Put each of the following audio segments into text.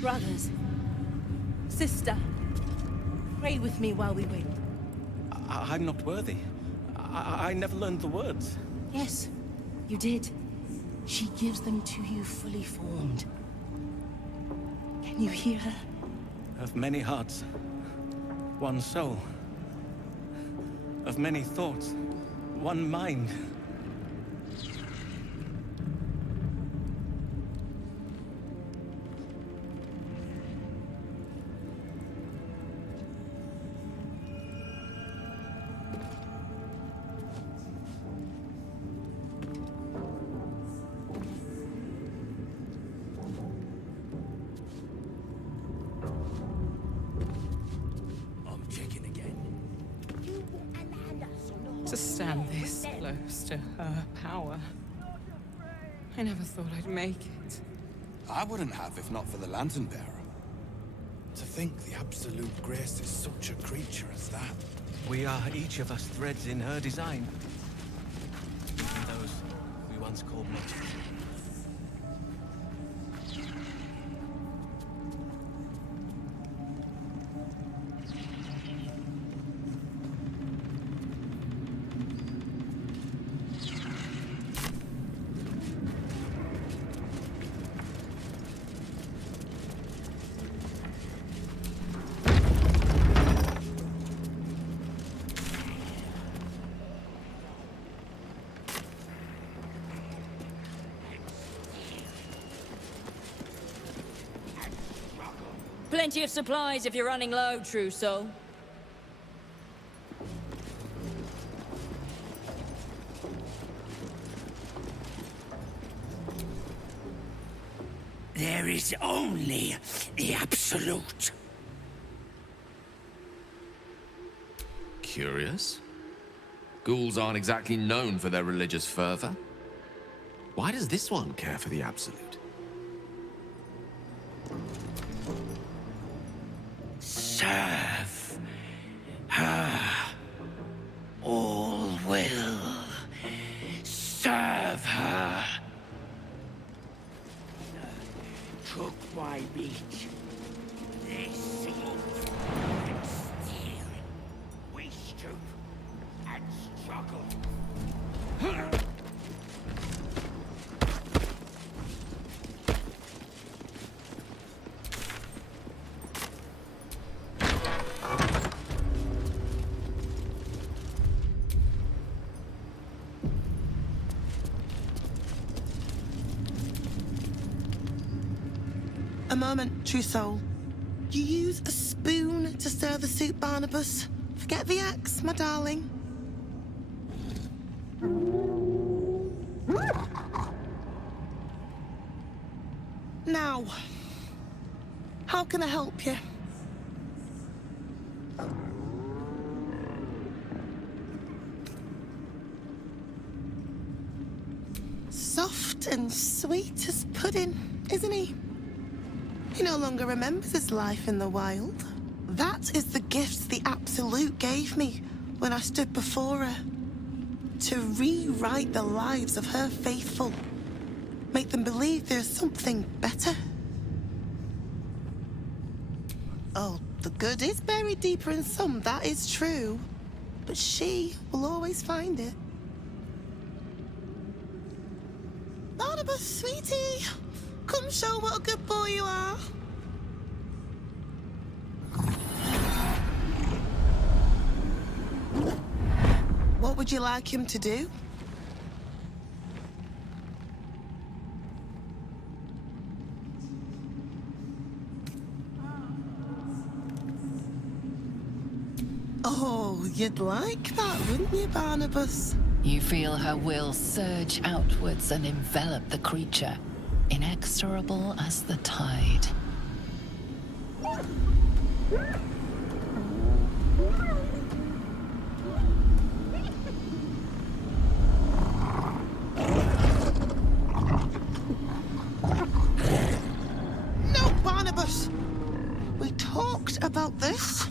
Brothers. Sister. Pray with me while we wait. I'm not worthy. I never learned the words. Yes, you did. She gives them to you fully formed. Can you hear her? Of many hearts, one soul. Of many thoughts, one mind. To stand this close to her power. I never thought I'd make it. I wouldn't have if not for the Lantern Bearer. To think the absolute grace is such a creature as that. We are each of us threads in her design. Even those we once called monsters. Plenty of supplies if you're running low, true soul. There is only the absolute. Curious. Ghouls aren't exactly known for their religious fervor. Why does this one care for the absolute? Serve her. All will serve her. Took my meat. They sealed and steal. We stoop and struggle. A moment, true soul. You use a spoon to stir the soup, Barnabas. Forget the axe, my darling. Now, how can I help you? Soft and sweet as pudding, isn't he? He no longer remembers his life in the wild. That is the gift the Absolute gave me when I stood before her. To rewrite the lives of her faithful. Make them believe there's something better. Oh, the good is buried deeper in some, that is true. But she will always find it. Barnabas, sweetie. Come show what a good boy you are. What would you like him to do? Oh, you'd like that, wouldn't you, Barnabas? You feel her will surge outwards and envelop the creature, inexorable as the tide. No, Barnabas! We talked about this.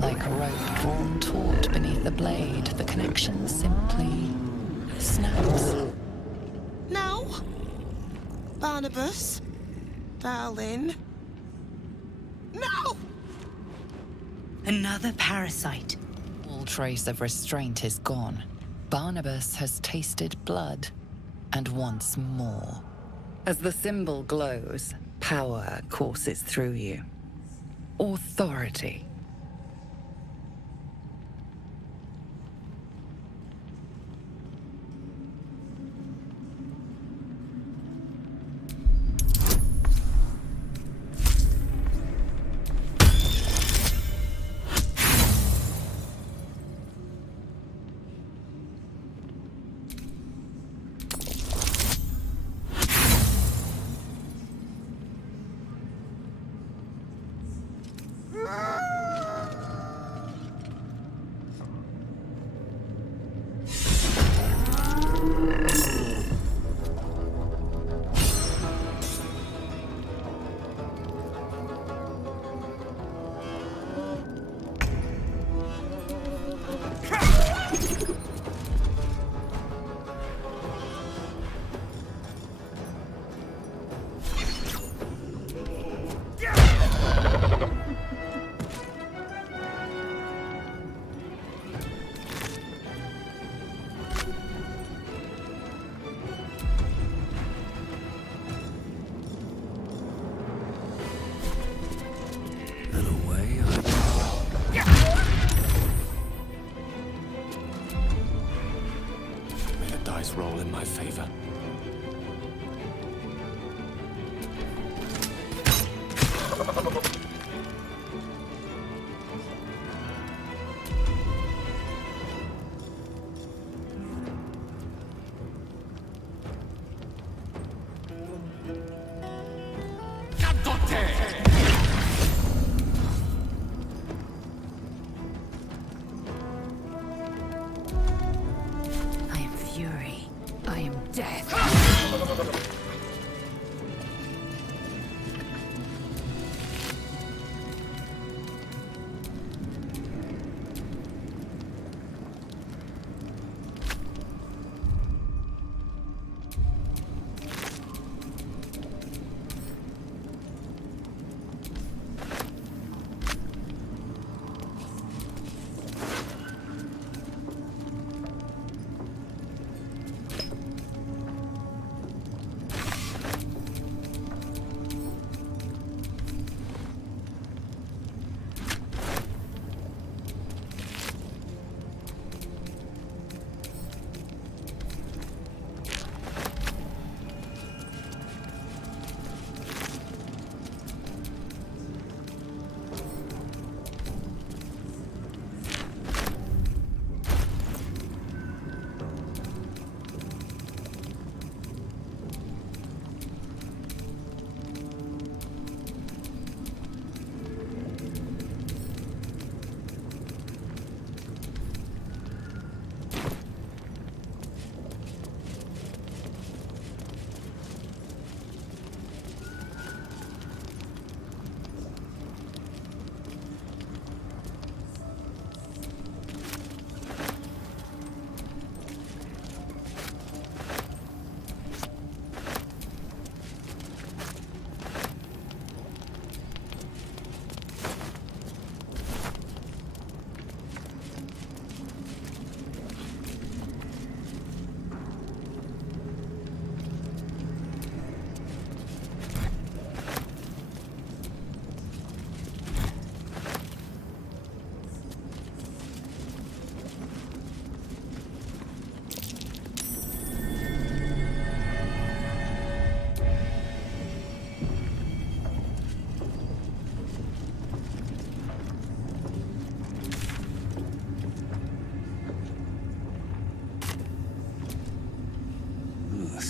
Like a rope drawn taut beneath the blade, the connection simply snaps. No. Barnabas. Darling. No! Another parasite. All trace of restraint is gone. Barnabas has tasted blood, and wants more. As the symbol glows, power courses through you. Authority. Roll in my favor. I am fury. I am death.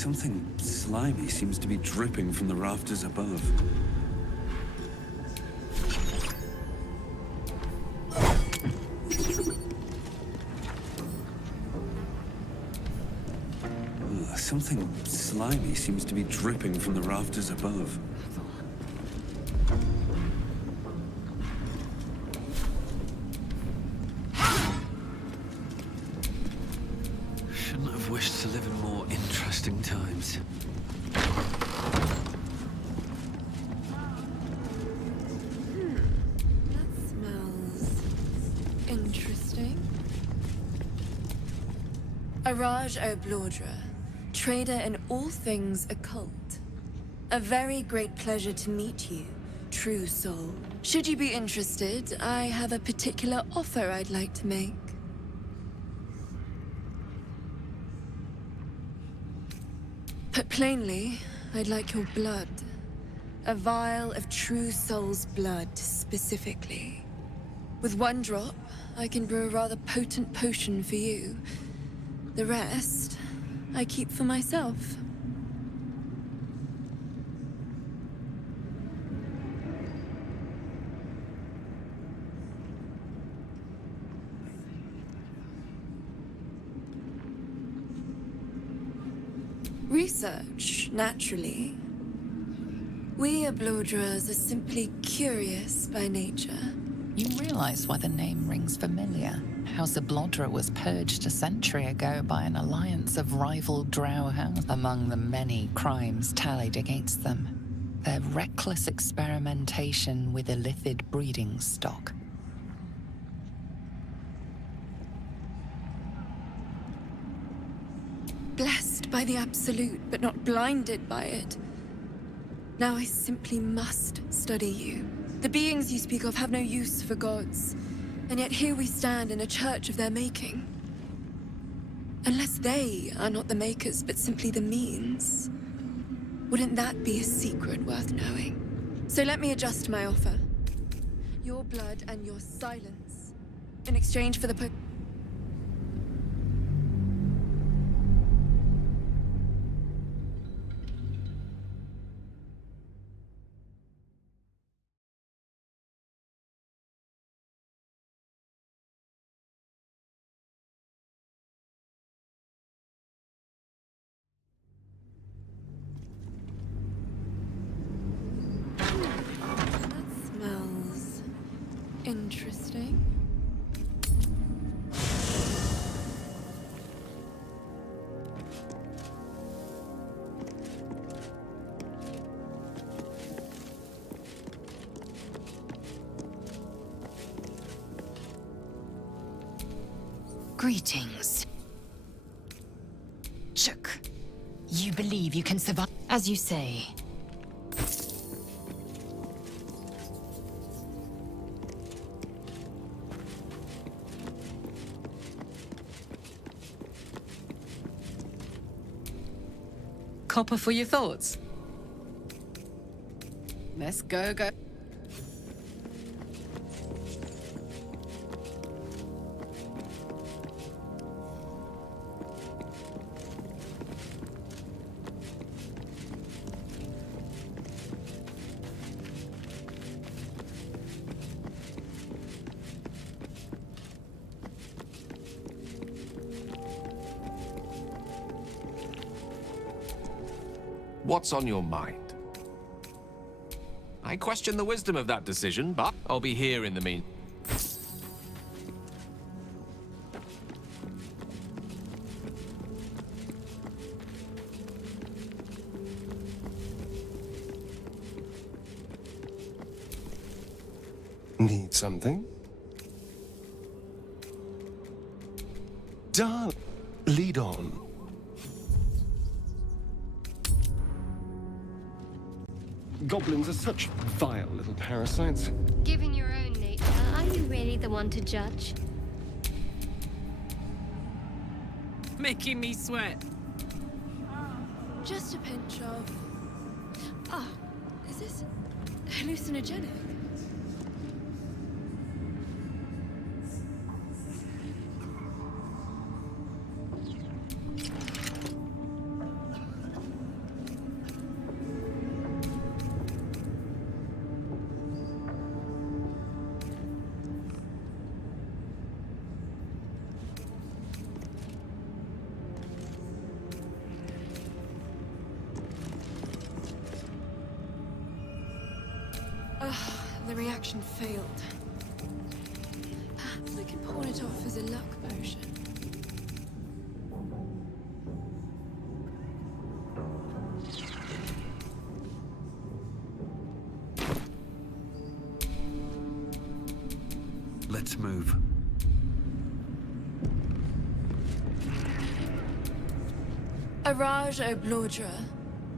Something slimy seems to be dripping from the rafters above. Something slimy seems to be dripping from the rafters above. wish to live in more interesting times. That smells interesting. Araj O'Blordra, trader in all things occult. A very great pleasure to meet you, true soul. Should you be interested, I have a particular offer I'd like to make. Put plainly, I'd like your blood. A vial of true soul's blood, specifically. With one drop, I can brew a rather potent potion for you. The rest, I keep for myself. Research, naturally. We Oblodras are simply curious by nature. You realize why the name rings familiar. House Oblodra was purged a century ago by an alliance of rival drow houses. Among the many crimes tallied against them, their reckless experimentation with illithid breeding stock. Blessed by the absolute, but not blinded by it. Now I simply must study you. The beings you speak of have no use for gods, and yet here we stand in a church of their making. Unless they are not the makers, but simply the means, wouldn't that be a secret worth knowing? So let me adjust my offer. Your blood and your silence, in exchange for the interesting. Greetings. Chook. You believe you can survive? As you say. Copper for your thoughts. Let's go. What's on your mind? I question the wisdom of that decision, but I'll be here in the meantime. Need something? Darling, lead on. Goblins are such vile little parasites. Given your own nature, are you really the one to judge? Making me sweat. Just a pinch of... Ah, is this hallucinogenic? The reaction failed. Perhaps I can pawn it off as a luck potion. Let's move. Araj Oblordra,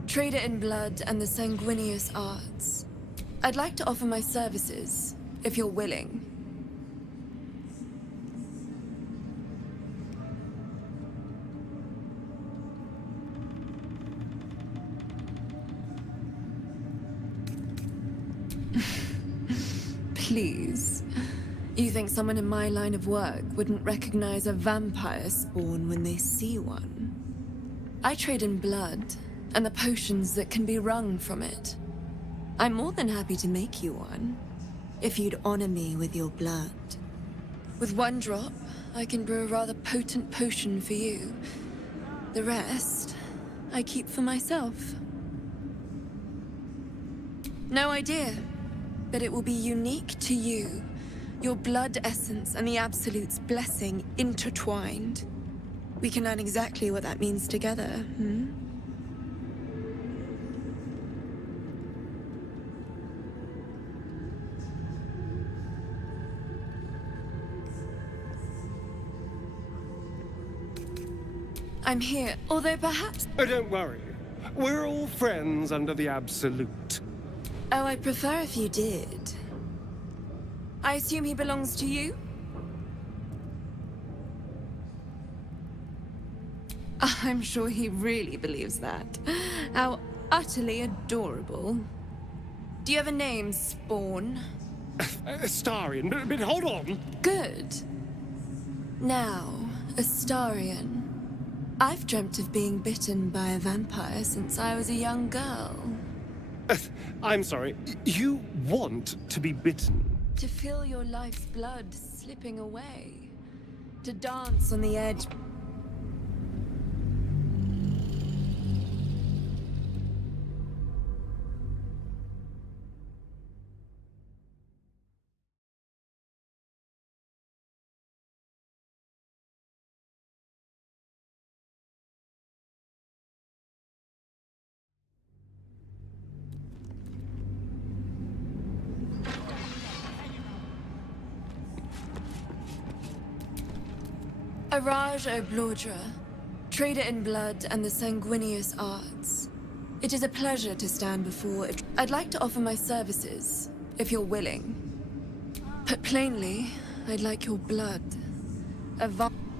trader in blood and the sanguineous arts. I'd like to offer my services, if you're willing. Please. You think someone in my line of work wouldn't recognize a vampire spawn when they see one? I trade in blood, and the potions that can be wrung from it. I'm more than happy to make you one, if you'd honor me with your blood. With one drop, I can brew a rather potent potion for you. The rest, I keep for myself. No idea, but it will be unique to you. Your blood essence and the Absolute's blessing intertwined. We can learn exactly what that means together, hmm? I'm here, although perhaps... Oh, don't worry. We're all friends under the Absolute. Oh, I'd prefer if you did. I assume he belongs to you? I'm sure he really believes that. How utterly adorable. Do you have a name, Spawn? Astarion, but hold on. Good. Now, Astarion. I've dreamt of being bitten by a vampire since I was a young girl. I'm sorry, you want to be bitten? To feel your life's blood slipping away. To dance on the edge. Araj Oblordra, trader in blood and the sanguineous arts. It is a pleasure to stand before it. I'd like to offer my services, if you're willing. Put plainly, I'd like your blood.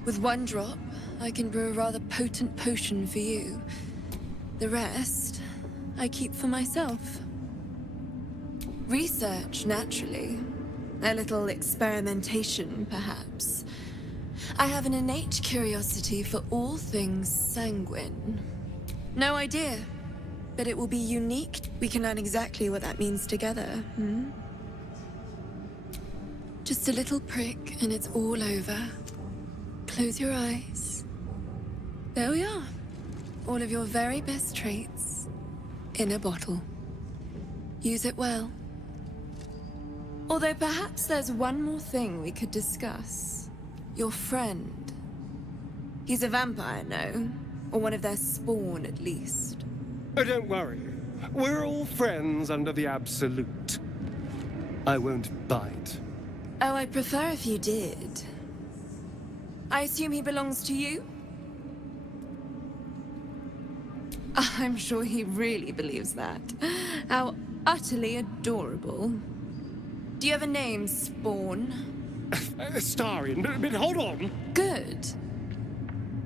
With one drop, I can brew a rather potent potion for you. The rest, I keep for myself. Research, naturally. A little experimentation, perhaps. I have an innate curiosity for all things sanguine. No idea, but it will be unique. We can learn exactly what that means together, hmm? Just a little prick and it's all over. Close your eyes. There we are. All of your very best traits in a bottle. Use it well. Although perhaps there's one more thing we could discuss. Your friend. He's a vampire, no? Or one of their spawn, at least. Oh, don't worry. We're all friends under the Absolute. I won't bite. Oh, I'd prefer if you did. I assume he belongs to you? I'm sure he really believes that. How utterly adorable. Do you have a name, Spawn? Astarion, but hold on. Good.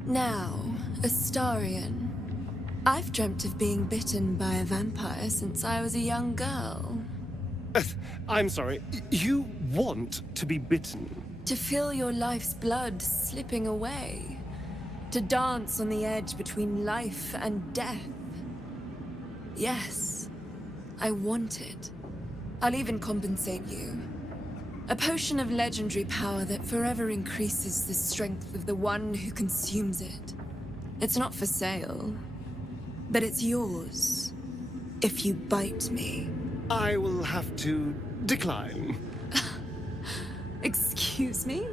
Now, Astarion. I've dreamt of being bitten by a vampire since I was a young girl. I'm sorry, you want to be bitten? To feel your life's blood slipping away. To dance on the edge between life and death. Yes, I want it. I'll even compensate you. A potion of legendary power that forever increases the strength of the one who consumes it. It's not for sale, but it's yours, if you bite me. I will have to decline. Excuse me?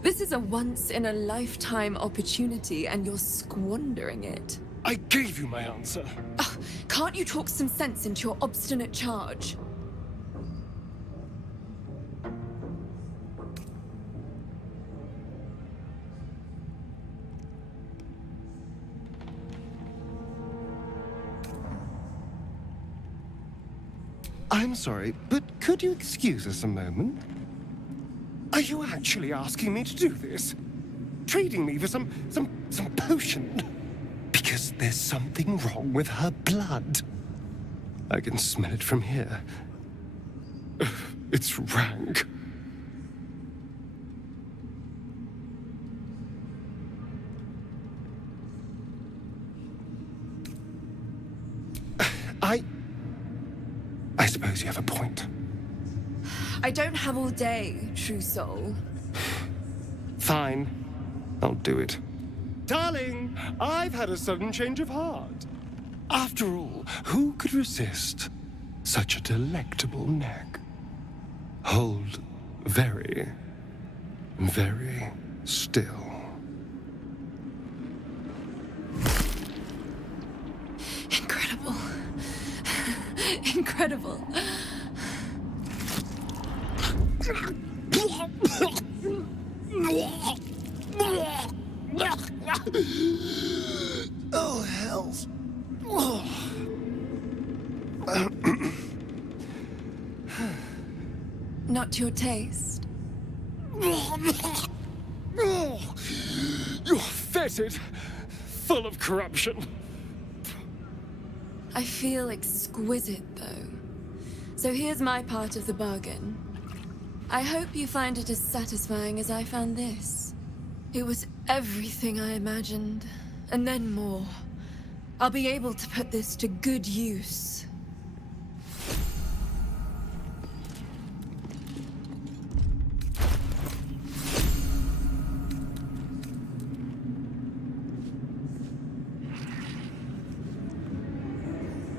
This is a once-in-a-lifetime opportunity, and you're squandering it. I gave you my answer. Can't you talk some sense into your obstinate charge? I'm sorry, but could you excuse us a moment? Are you actually asking me to do this? Trading me for some potion? Because there's something wrong with her blood. I can smell it from here. It's rank. I suppose you have a point. I don't have all day, true soul. Fine. I'll do it. Darling, I've had a sudden change of heart. After all, who could resist such a delectable neck? Hold very, very still. Incredible. Incredible. Oh, hells. Not to your taste. You're fetid, full of corruption. I feel exquisite, though. So here's my part of the bargain. I hope you find it as satisfying as I found this. It was everything I imagined, and then more. I'll be able to put this to good use.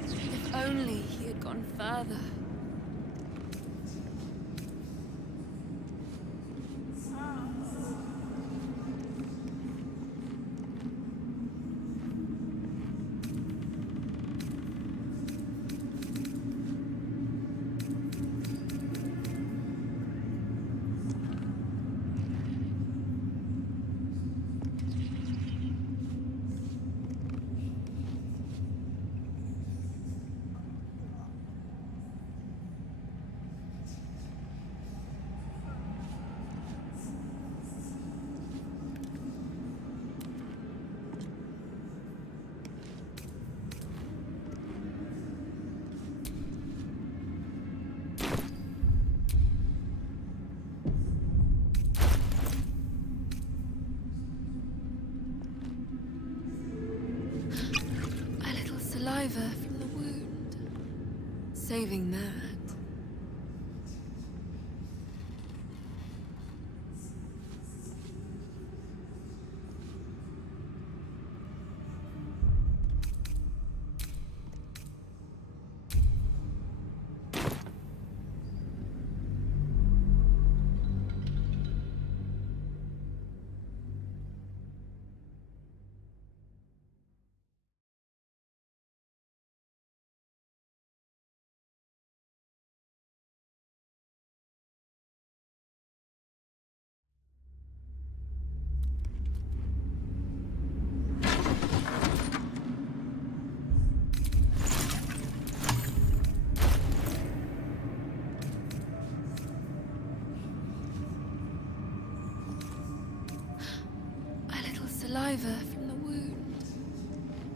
If only he had gone further. Saliva from the wound. Saving that. Saliva from the wound.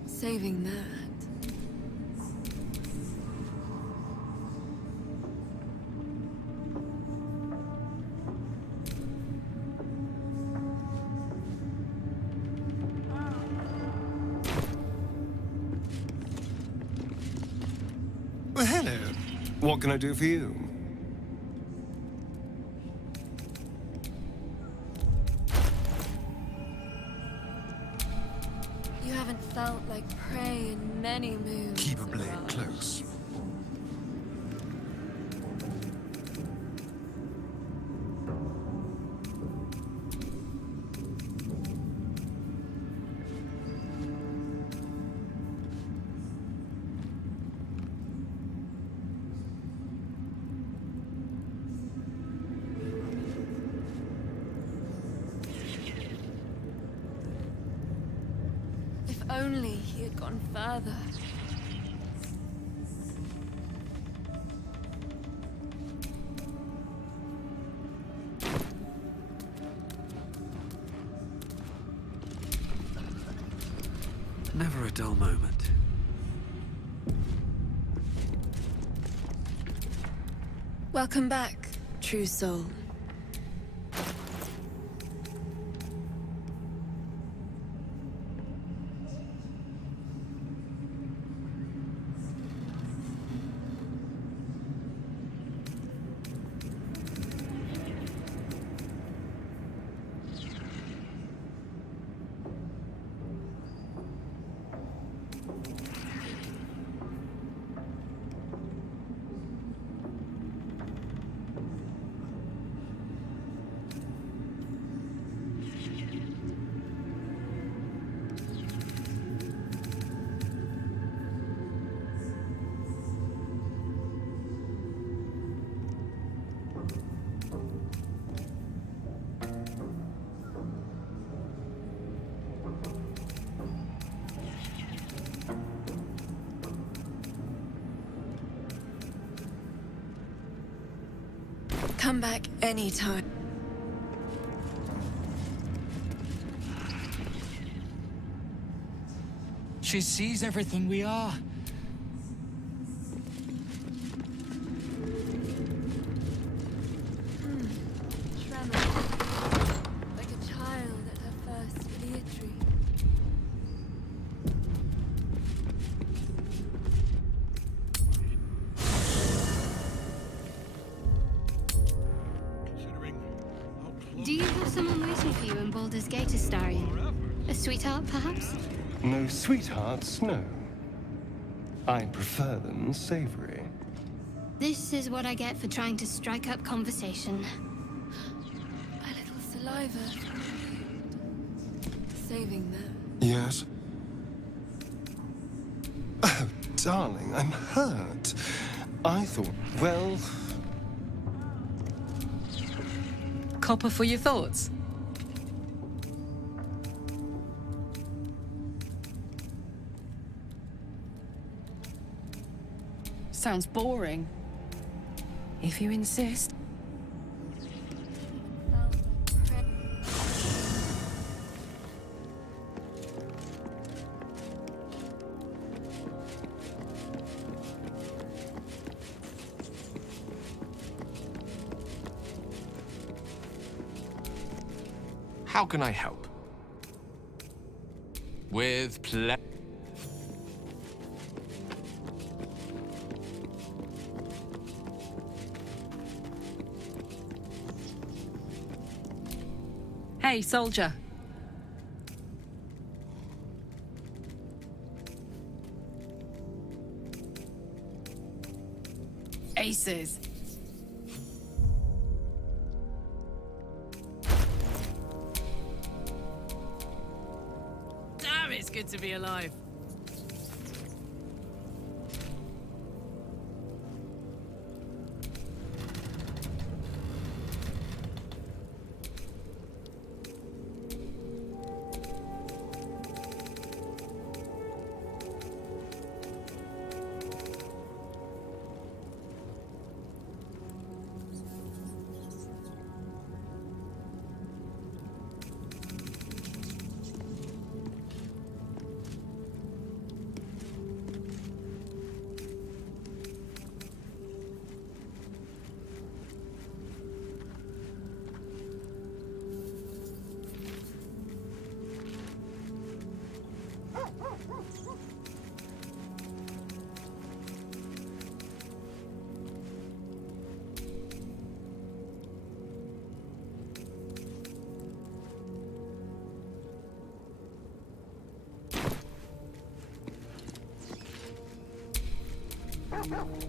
Saving that. Well, hello. What can I do for you? You haven't felt like prey in many moons. Keep a blade close. If only he had gone further. Never a dull moment. Welcome back, true soul. Come back anytime. She sees everything we are. Tremor. Like a child at her first Leotry. Do you have someone waiting for you in Baldur's Gate, Astarion? A sweetheart, perhaps? No sweethearts, no. I prefer them savory. This is what I get for trying to strike up conversation. A little saliva. Saving them. Yes? Oh, darling, I'm hurt. I thought, well... Copper for your thoughts? Sounds boring. If you insist. How can I help? With ple... Hey, soldier. Aces. Damn, it's good to be alive.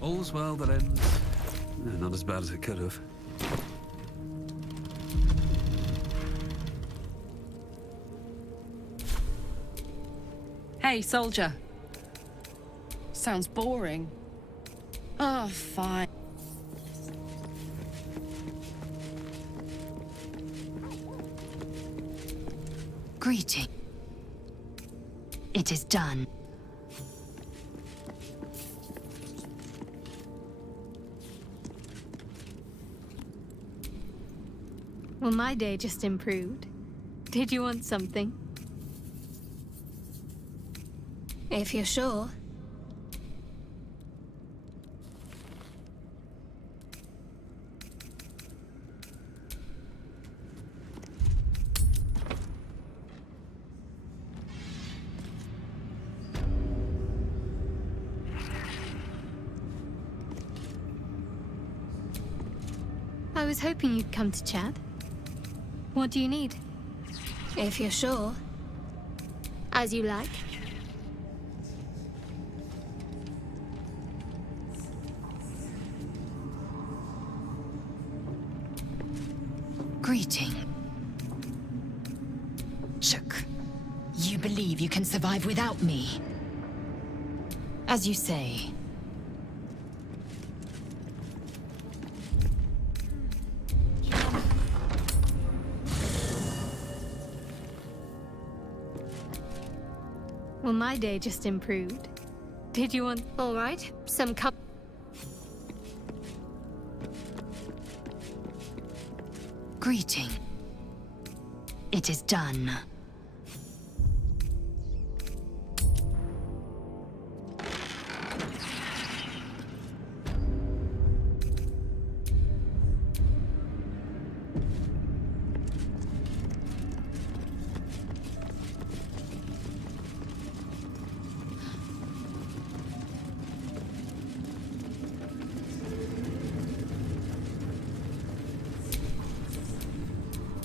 All's well that ends. Not as bad as it could have. Hey, soldier. Sounds boring. Oh, fine. Greeting. It is done. Well, my day just improved. Did you want something? If you're sure. I was hoping you'd come to chat. What do you need? If you're sure. As you like. Greeting. Chook. You believe you can survive without me? As you say. Well, my day just improved. Did you want... All right, some cup... Greeting. It is done.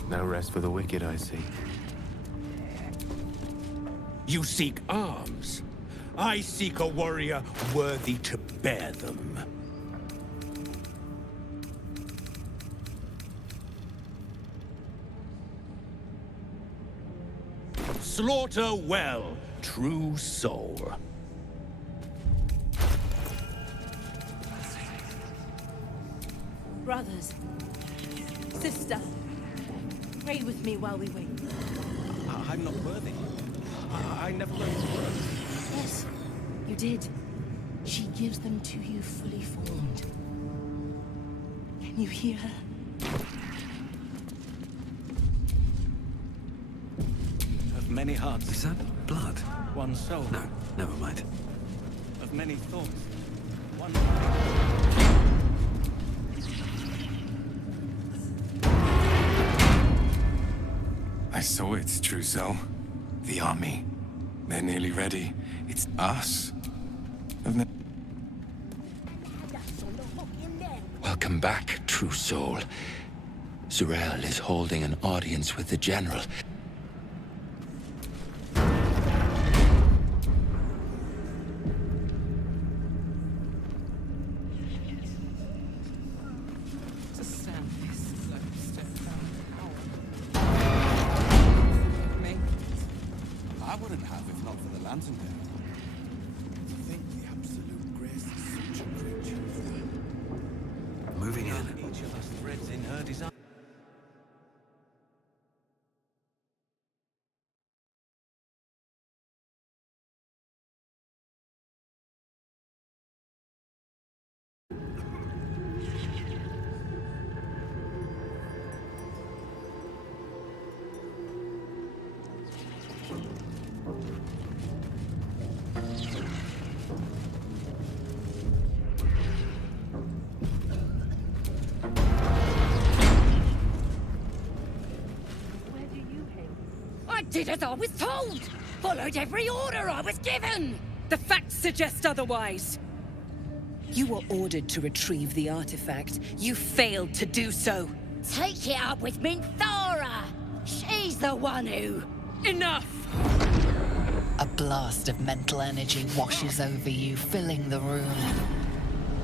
No rest for the wicked, I see. You seek arms. I seek a warrior worthy to bear them. Slaughter well, true soul. Brothers, sister, pray with me while we wait. I'm not worthy. I never learned to work. Yes, you did. She gives them to you fully formed. Can you hear her? Of many hearts. Is that blood? One soul. No, never mind. Of many thoughts. One. I saw its true soul. The army. They're nearly ready. It's us. Welcome back, true soul. Zurel is holding an audience with the general. To stand this close to her power. I wouldn't have if not for the lantern bearer. To think the absolute grace is such a creature. Moving in. Each of us threads in her design. I did as I was told! Followed every order I was given! The facts suggest otherwise. You were ordered to retrieve the artifact. You failed to do so. Take it up with Minthara! She's the one who... Enough! A blast of mental energy washes over you, filling the room.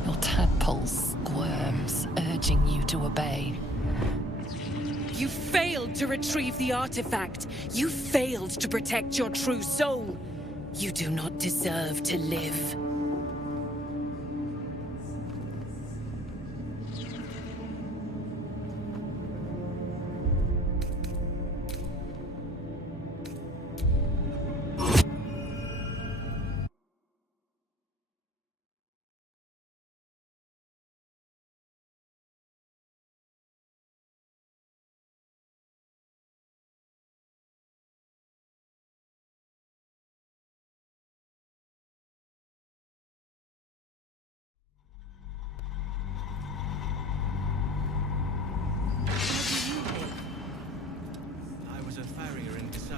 Your tadpole squirms, urging you to obey. You failed to retrieve the artifact. You failed to protect your true soul. You do not deserve to live.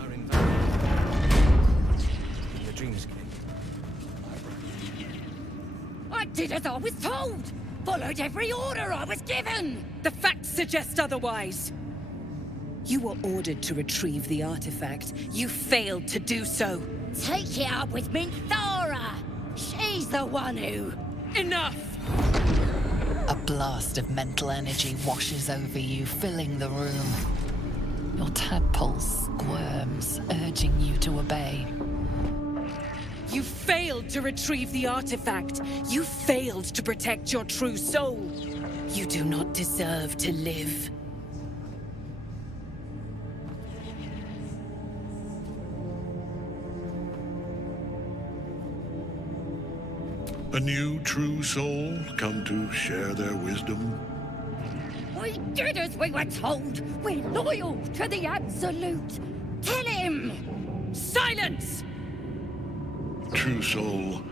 are invaluable. Your dreams, King. I did as I was told! Followed every order I was given! The facts suggest otherwise. You were ordered to retrieve the artifact. You failed to do so. Take it up with Minthara! She's the one who... Enough! A blast of mental energy washes over you, filling the room. Your tadpole squirms, urging you to obey. You failed to retrieve the artifact. You failed to protect your true soul. You do not deserve to live. A new true soul come to share their wisdom? We did as we were told! We're loyal to the Absolute! Tell him! Silence! True soul,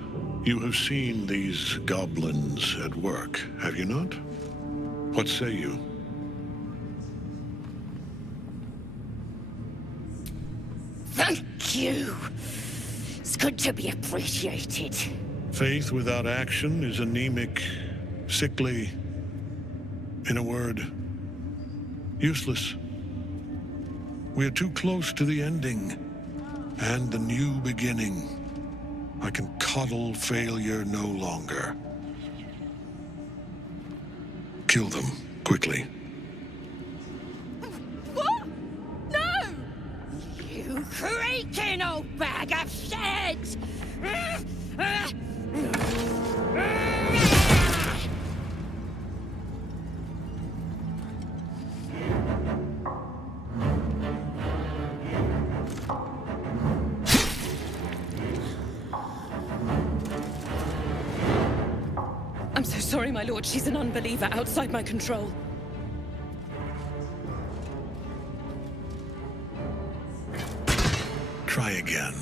you have seen these goblins at work, have you not? What say you? Thank you! It's good to be appreciated. Faith without action is anemic, sickly, in a word, useless. We are too close to the ending and the new beginning. I can coddle failure no longer. Kill them, quickly. What? No! You creaking old bag of shit! I'm so sorry, my lord. She's an unbeliever outside my control. Try again.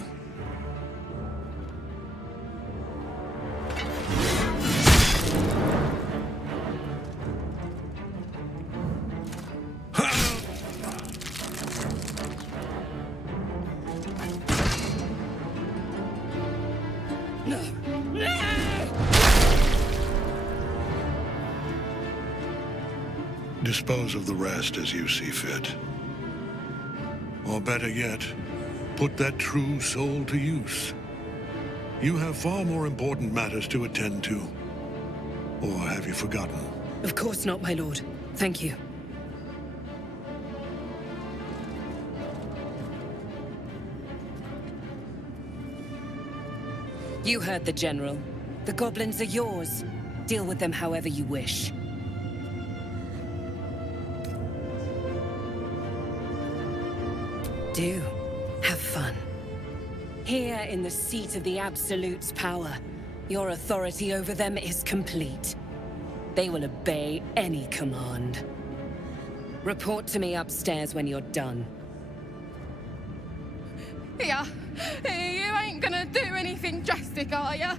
Dispose of the rest as you see fit. Or better yet, put that true soul to use. You have far more important matters to attend to. Or have you forgotten? Of course not, my lord. Thank you. You heard the General. The goblins are yours. Deal with them however you wish. Do. Have fun. Here in the seat of the Absolute's power, your authority over them is complete. They will obey any command. Report to me upstairs when you're done. Yeah, you ain't gonna do anything drastic, are ya?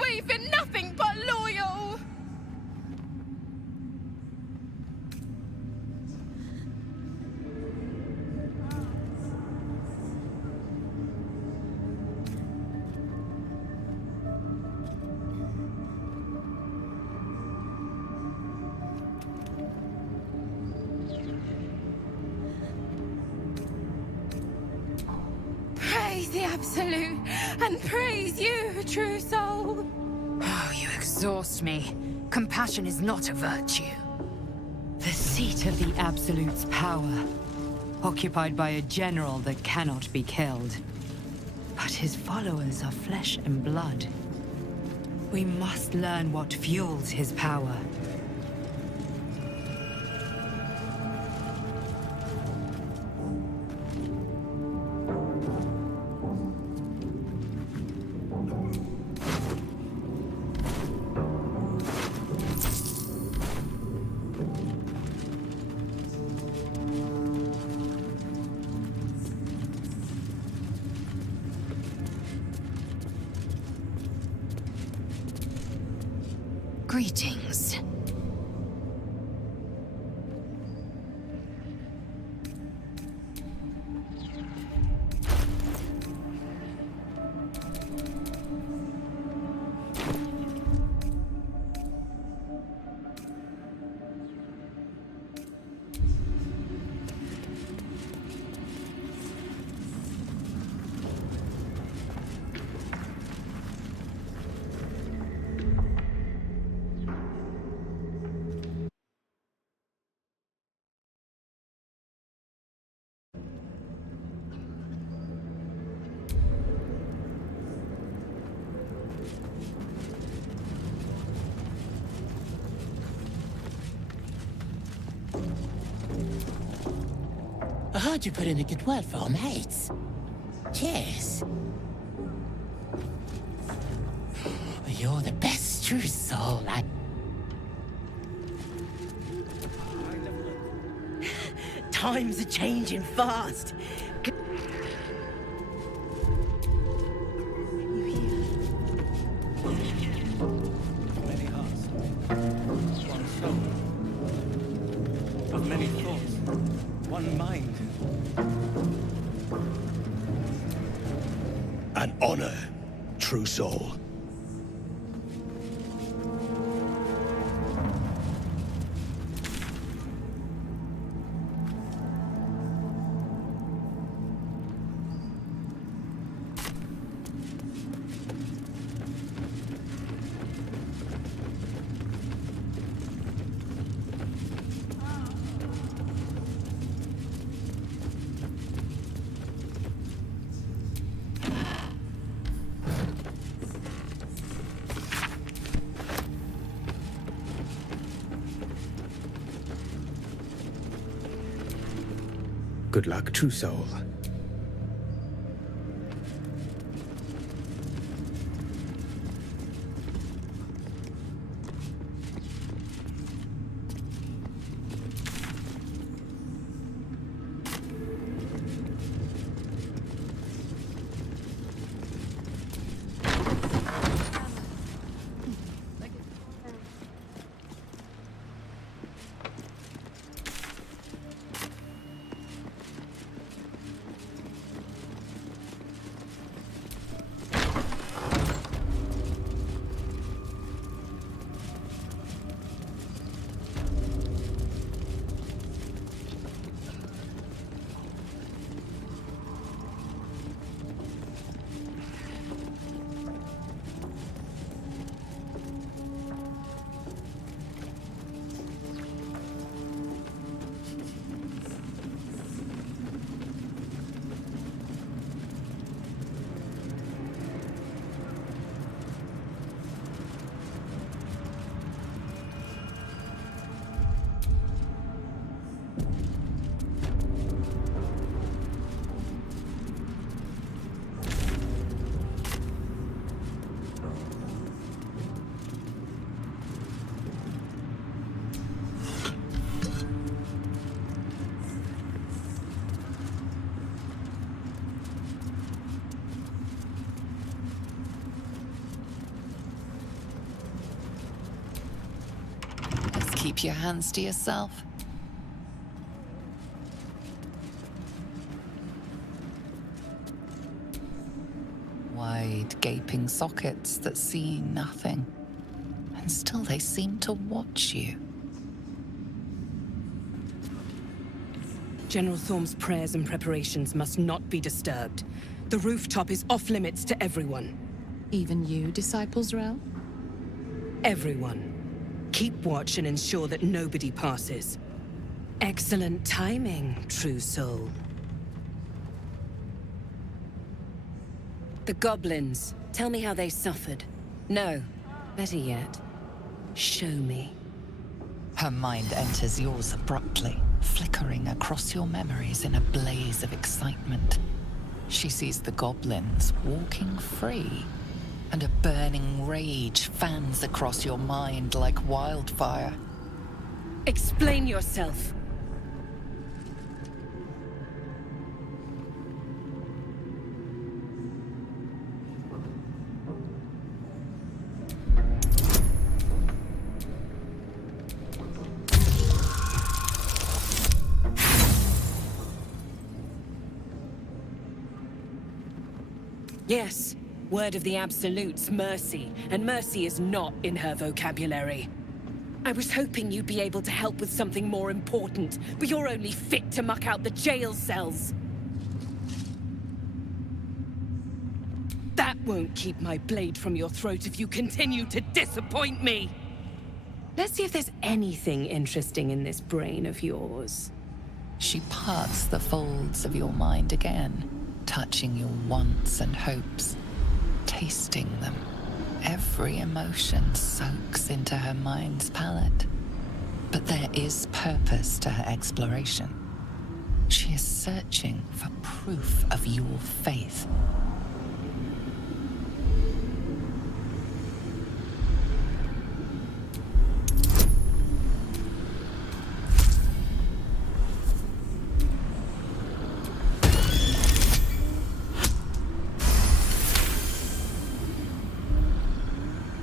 We've been nothing but loyal! Praise the Absolute, and praise you, true soul. Oh, you exhaust me. Compassion is not a virtue. The seat of the Absolute's power, occupied by a general that cannot be killed. But his followers are flesh and blood. We must learn what fuels his power. Greetings. I heard you put in a good word for our mates. Cheers. You're the best true soul I... Times are changing fast. Many hearts, one soul. Of many thoughts, one mind. An honor, true soul. Good luck, true soul. Keep your hands to yourself. Wide, gaping sockets that see nothing. And still they seem to watch you. General Thorm's prayers and preparations must not be disturbed. The rooftop is off limits to everyone. Even you, Disciples Rel? Everyone. Keep watch and ensure that nobody passes. Excellent timing, true soul. The goblins. Tell me how they suffered. No, better yet, show me. Her mind enters yours abruptly, flickering across your memories in a blaze of excitement. She sees the goblins walking free, and a burning rage fans across your mind like wildfire. Explain yourself. Yes. Word of the Absolute's mercy, and mercy is not in her vocabulary. I was hoping you'd be able to help with something more important, but you're only fit to muck out the jail cells. That won't keep my blade from your throat if you continue to disappoint me. Let's see if there's anything interesting in this brain of yours. She parts the folds of your mind again, touching your wants and hopes. Tasting them, every emotion soaks into her mind's palate. But there is purpose to her exploration. She is searching for proof of your faith.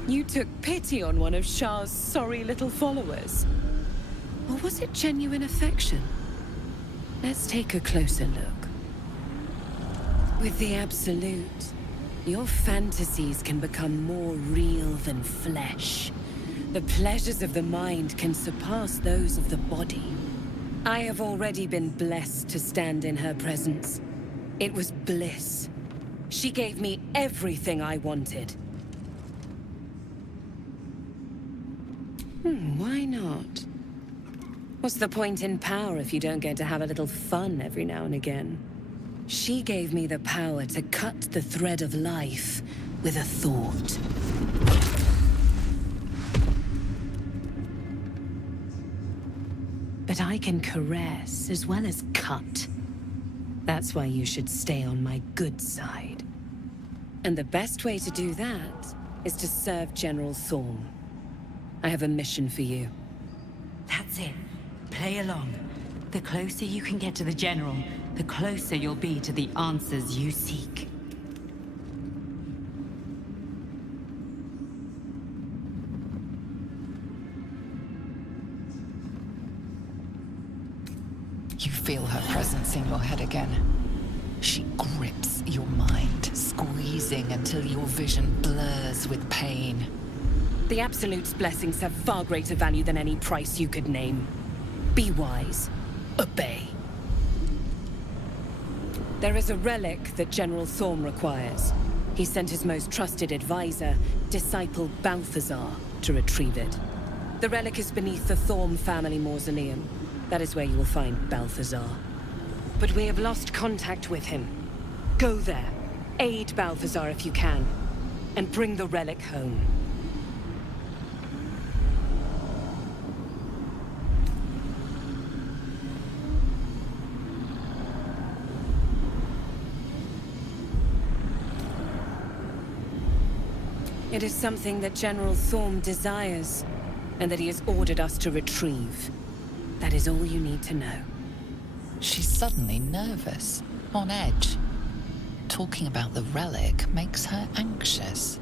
You took pity on one of Shah's sorry little followers? Or was it genuine affection? Let's take a closer look. With the Absolute, your fantasies can become more real than flesh. The pleasures of the mind can surpass those of the body. I have already been blessed to stand in her presence. It was bliss. She gave me everything I wanted. Why not? What's the point in power if you don't get to have a little fun every now and again? She gave me the power to cut the thread of life with a thought. But I can caress as well as cut. That's why you should stay on my good side. And the best way to do that is to serve General Thorm. I have a mission for you. That's it. Play along. The closer you can get to the General, the closer you'll be to the answers you seek. You feel her presence in your head again. She grips your mind, squeezing until your vision blurs with pain. The Absolute's blessings have far greater value than any price you could name. Be wise. Obey. There is a relic that General Thorm requires. He sent his most trusted advisor, disciple Balthazar, to retrieve it. The relic is beneath the Thorm family mausoleum. That is where you will find Balthazar. But we have lost contact with him. Go there, aid Balthazar if you can, and bring the relic home. It is something that General Thorm desires, and that he has ordered us to retrieve. That is all you need to know. She's suddenly nervous, on edge. Talking about the relic makes her anxious.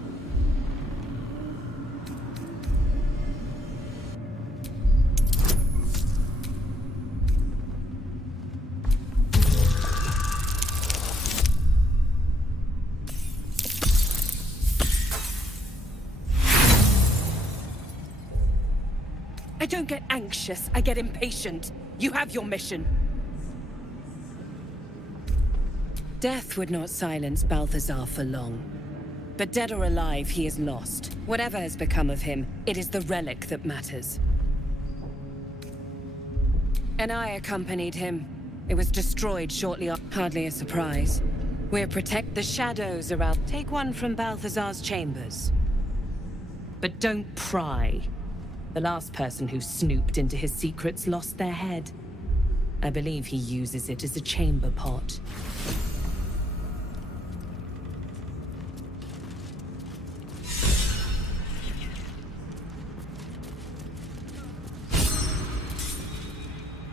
I don't get anxious, I get impatient. You have your mission. Death would not silence Balthazar for long. But dead or alive, he is lost. Whatever has become of him, it is the relic that matters. And I accompanied him. It was destroyed shortly after. Hardly a surprise. We'll protect the shadows around. Take one from Balthazar's chambers. But don't pry. The last person who snooped into his secrets lost their head. I believe he uses it as a chamber pot.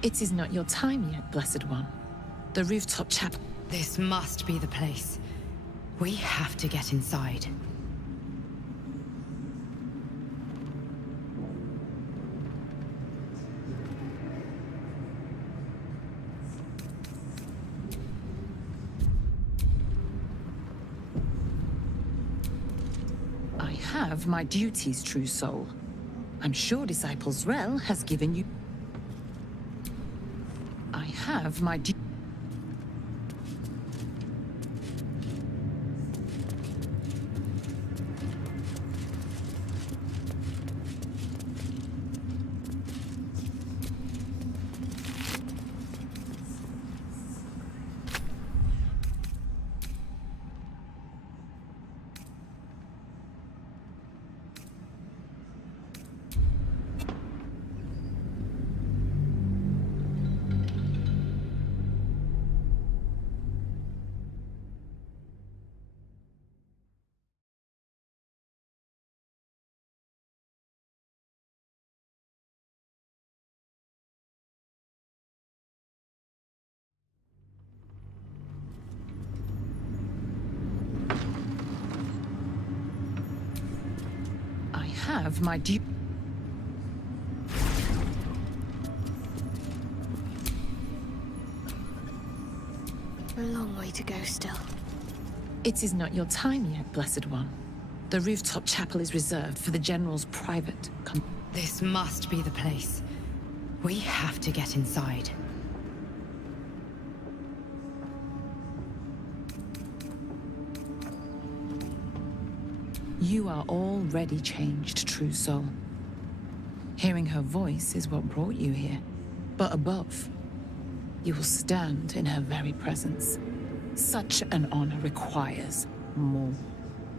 It is not your time yet, Blessed One. The rooftop chapel. This must be the place. We have to get inside. I have my duties, true soul. I'm sure Disciples Rel has given you... I have my have my due. A long way to go still. It is not your time yet, Blessed One. The rooftop chapel is reserved for the General's private This must be the place. We have to get inside. You are already changed, true soul. Hearing her voice is what brought you here. But above, you will stand in her very presence. Such an honor requires more.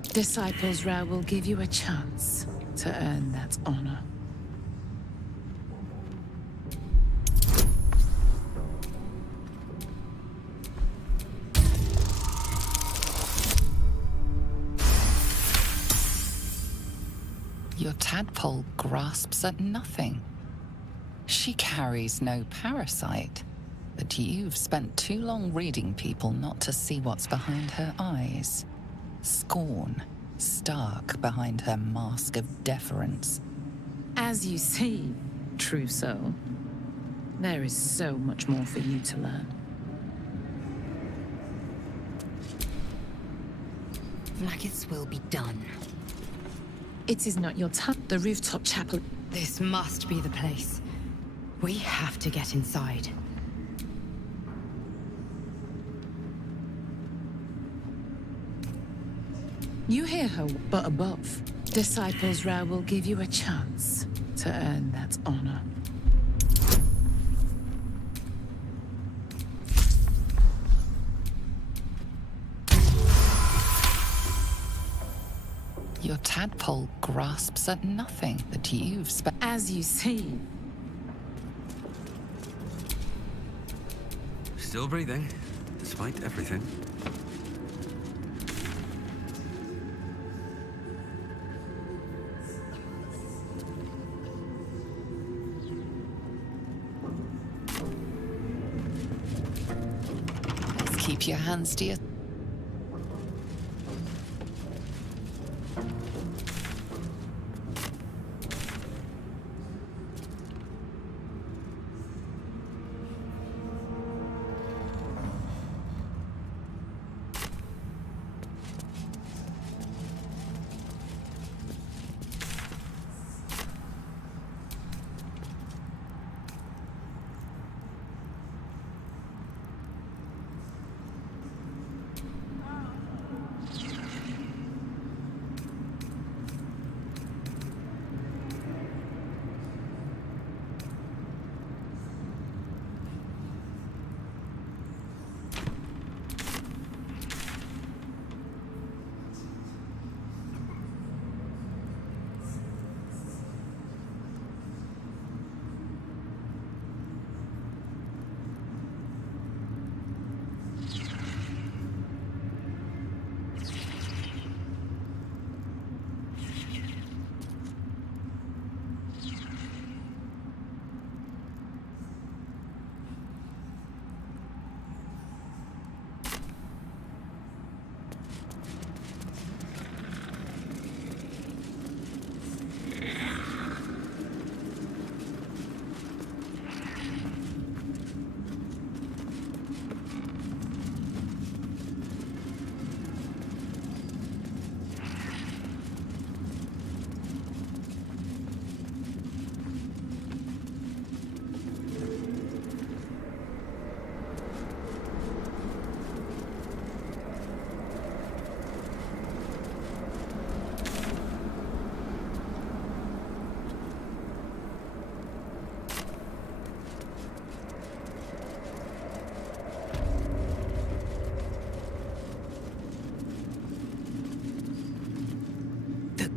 Disciples Ra will give you a chance to earn that honor. Your tadpole grasps at nothing. She carries no parasite, but you've spent too long reading people not to see what's behind her eyes. Scorn, stark behind her mask of deference. As you see, true soul, there is so much more for you to learn. Vlaakith's will be done. It is not your time. The rooftop chapel. This must be the place. We have to get inside. You hear her, but above, Disciples Ra will give you a chance to earn that honor. Your tadpole grasps at nothing that you've spent. As you see. Still breathing, despite everything. Keep your hands to your...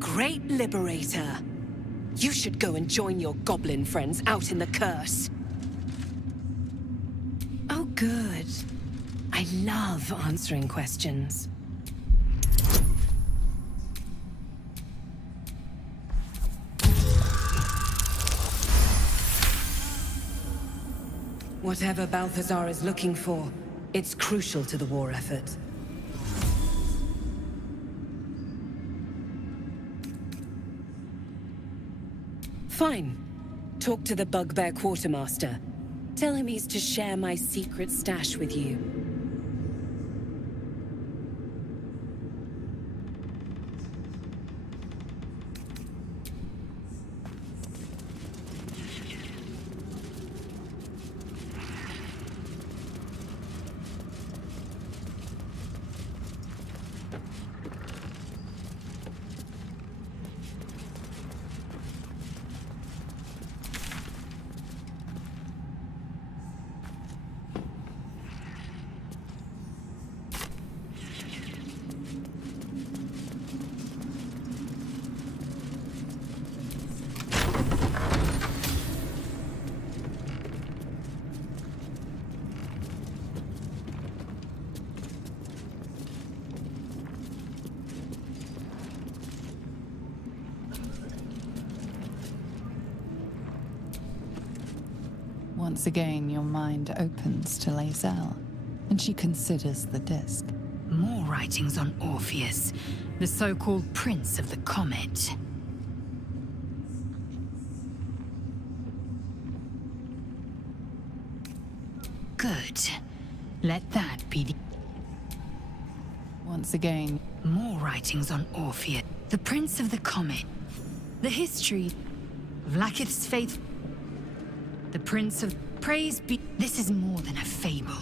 Great Liberator. You should go and join your goblin friends out in the curse. Oh, good. I love answering questions. Whatever Balthazar is looking for, it's crucial to the war effort. Fine. Talk to the bugbear quartermaster. Tell him he's to share my secret stash with you. Once again, your mind opens to Lae'zel, and she considers the disc. More writings on Orpheus, the so-called Prince of the Comet. Good. Let that be the... Once again... More writings on Orpheus, the Prince of the Comet. The history of Lakith's faith... The Prince of... Praise be... This is more than a fable.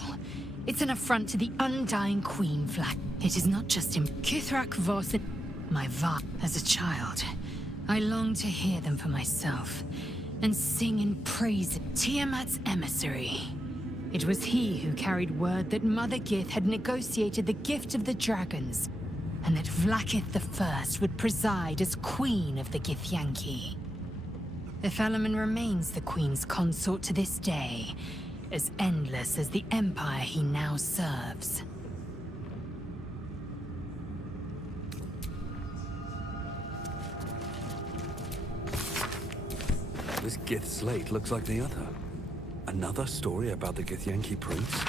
It's an affront to the undying Queen Vlad. It is not just in Kithrak Vos and... My Va... As a child, I longed to hear them for myself, and sing in praise of Tiamat's emissary. It was he who carried word that Mother Gith had negotiated the gift of the dragons, and that Vlakith I would preside as Queen of the Githyanki. Ithalaman remains the Queen's consort to this day, as endless as the empire he now serves. This Gith slate looks like the other. Another story about the Githyanki prince?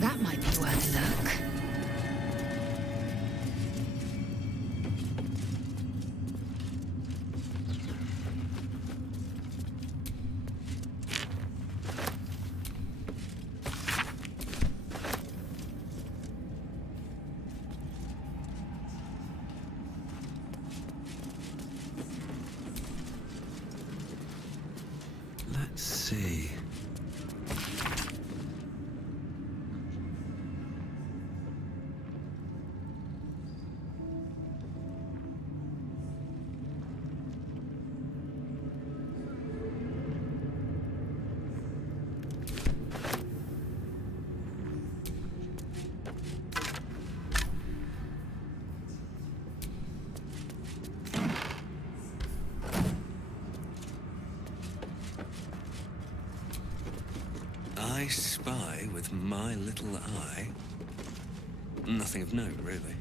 That might be worth a look. Let's see. I spy with my little eye. Nothing of note, really.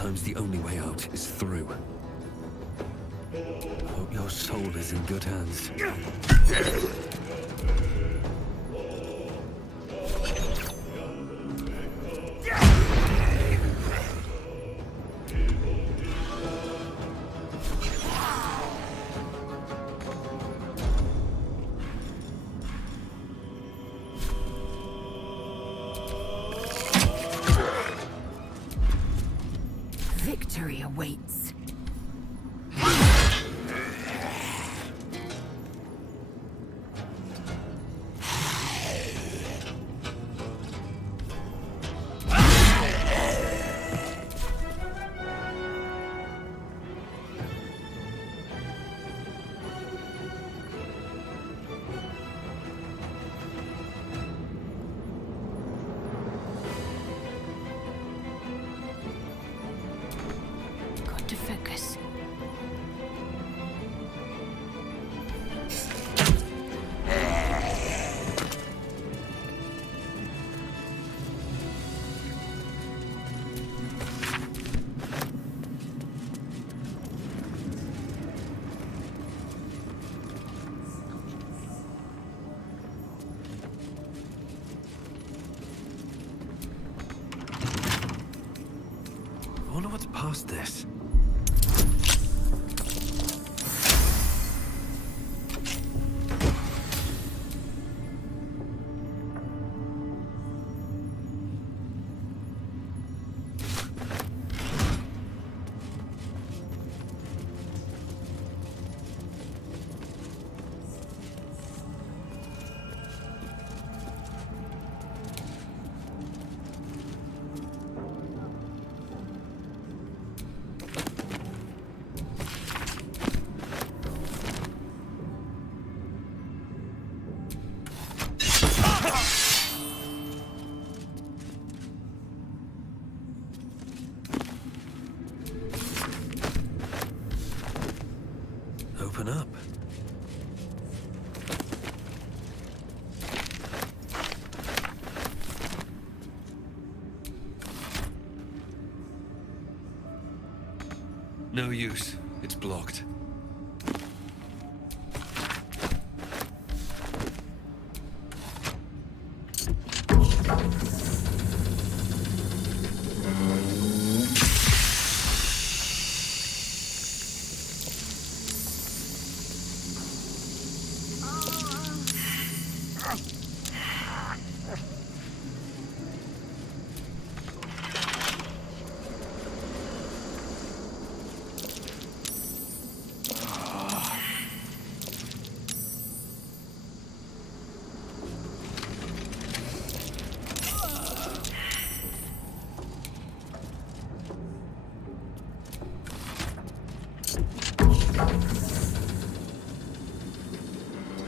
Sometimes the only way out is through. Hope your soul is in good hands. Victory awaits. Got to focus. I wonder what's past this. Open up. No use. It's blocked.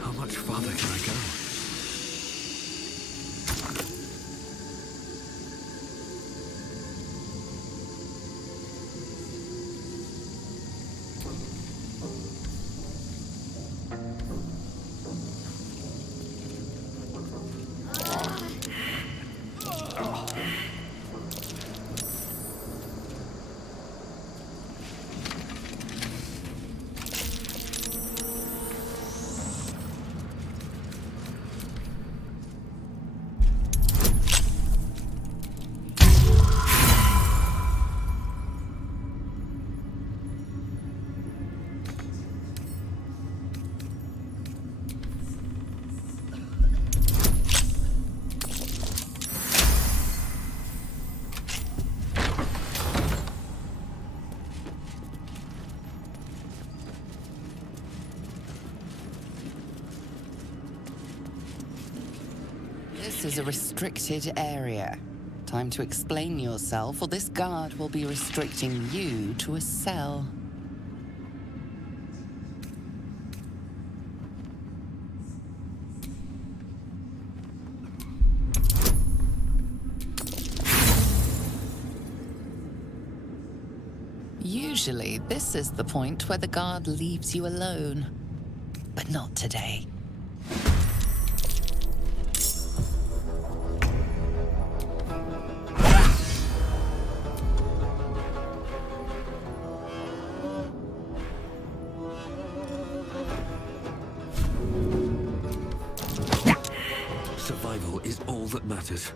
How much farther can I go? This is a restricted area. Time to explain yourself, or this guard will be restricting you to a cell. Usually, this is the point where the guard leaves you alone. But not today. survival is all that matters.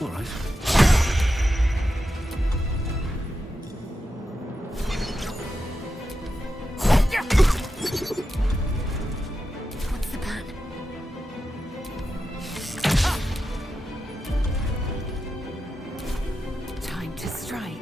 All right. What's the plan? Time to strike.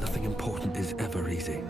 Nothing important is ever easy.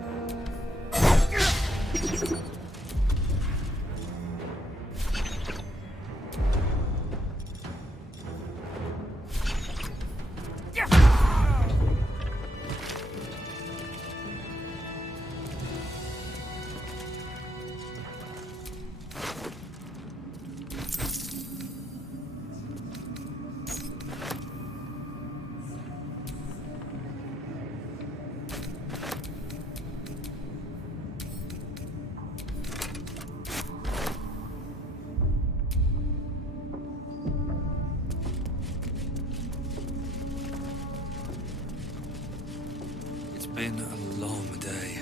It's been a long day.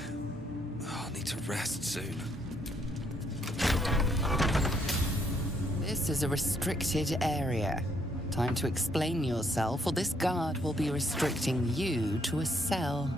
I'll need to rest soon. This is a restricted area. Time to explain yourself, or this guard will be restricting you to a cell.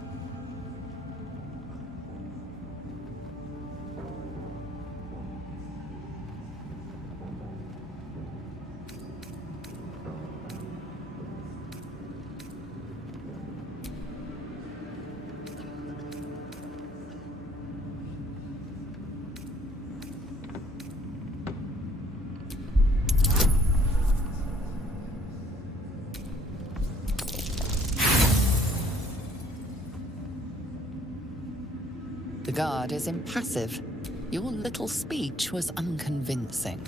The guard is impassive. Your little speech was unconvincing.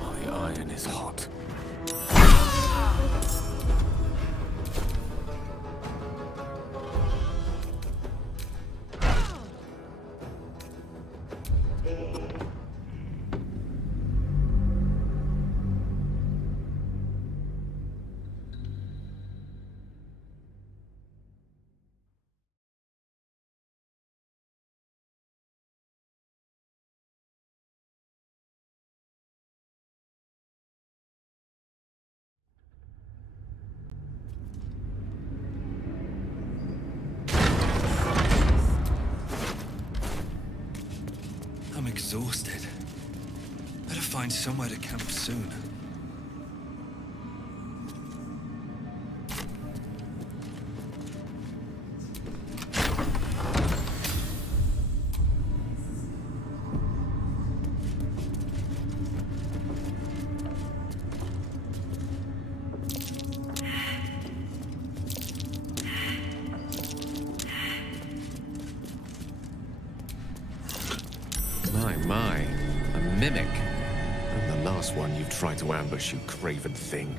My iron is hot. I'm exhausted. Better find somewhere to camp soon. My, a mimic. And the last one you've tried to ambush, you craven thing.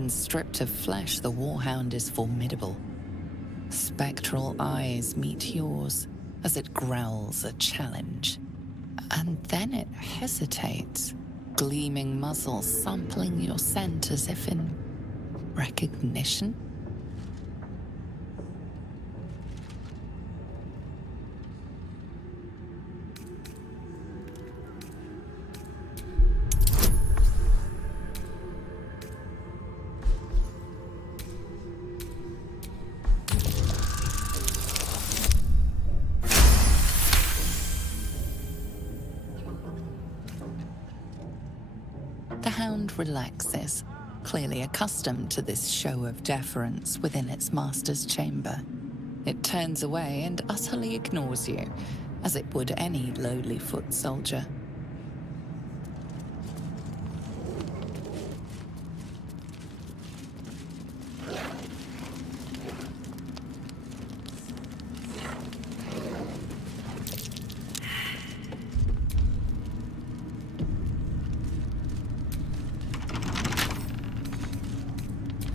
even stripped of flesh, the warhound is formidable. Spectral eyes meet yours as it growls a challenge. And then it hesitates, gleaming muzzle sampling your scent as if in recognition. The hound relaxes, clearly accustomed to this show of deference within its master's chamber. It turns away and utterly ignores you, as it would any lowly foot soldier.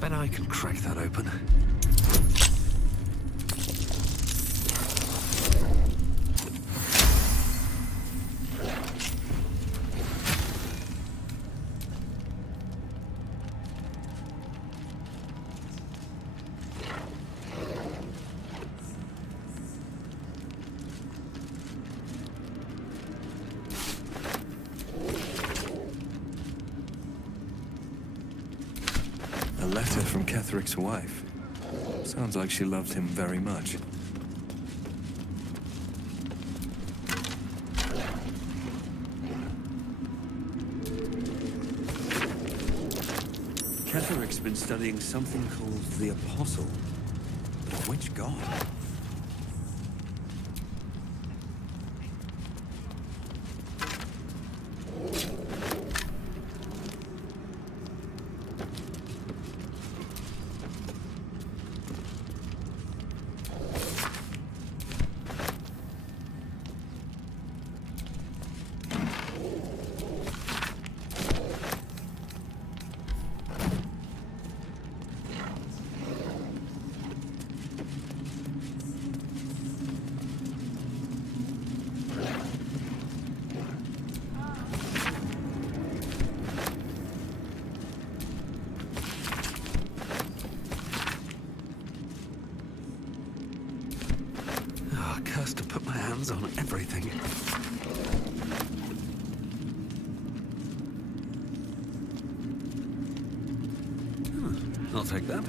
Bet I can crack that open. A letter from Ketheric's wife. Sounds like she loved him very much. Ketheric's been studying something called the Apostle. But of which god? To put my hands on everything. I'll take that.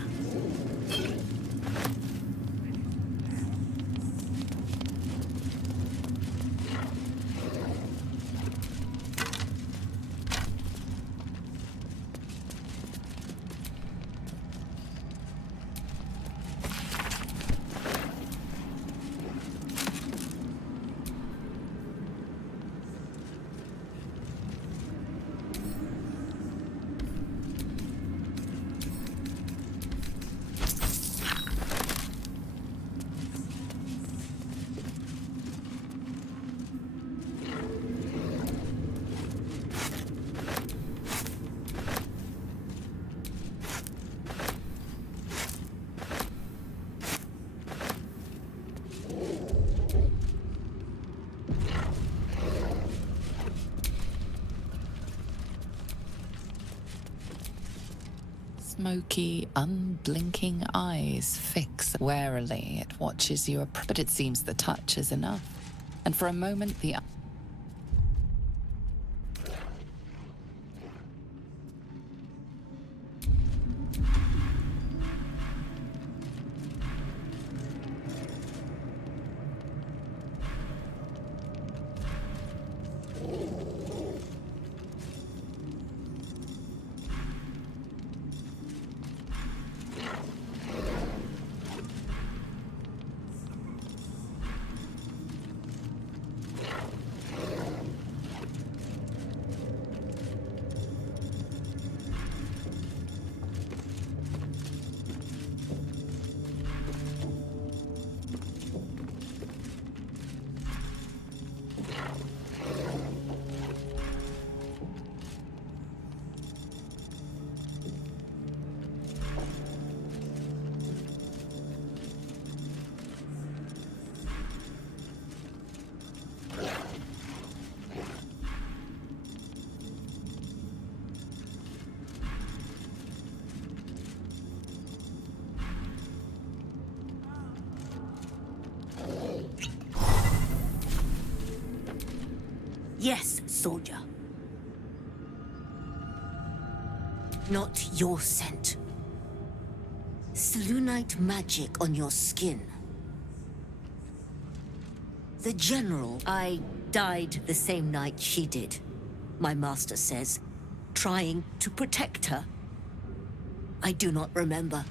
Smoky, unblinking eyes fix warily. It watches you, but it seems the touch is enough. And for a moment, the Yes, soldier. Not your scent. Selûnite magic on your skin. The general, I died the same night she did. My master says, trying to protect her. I do not remember.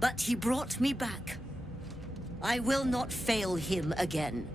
But he brought me back. I will not fail him again.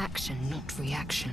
Action, not reaction.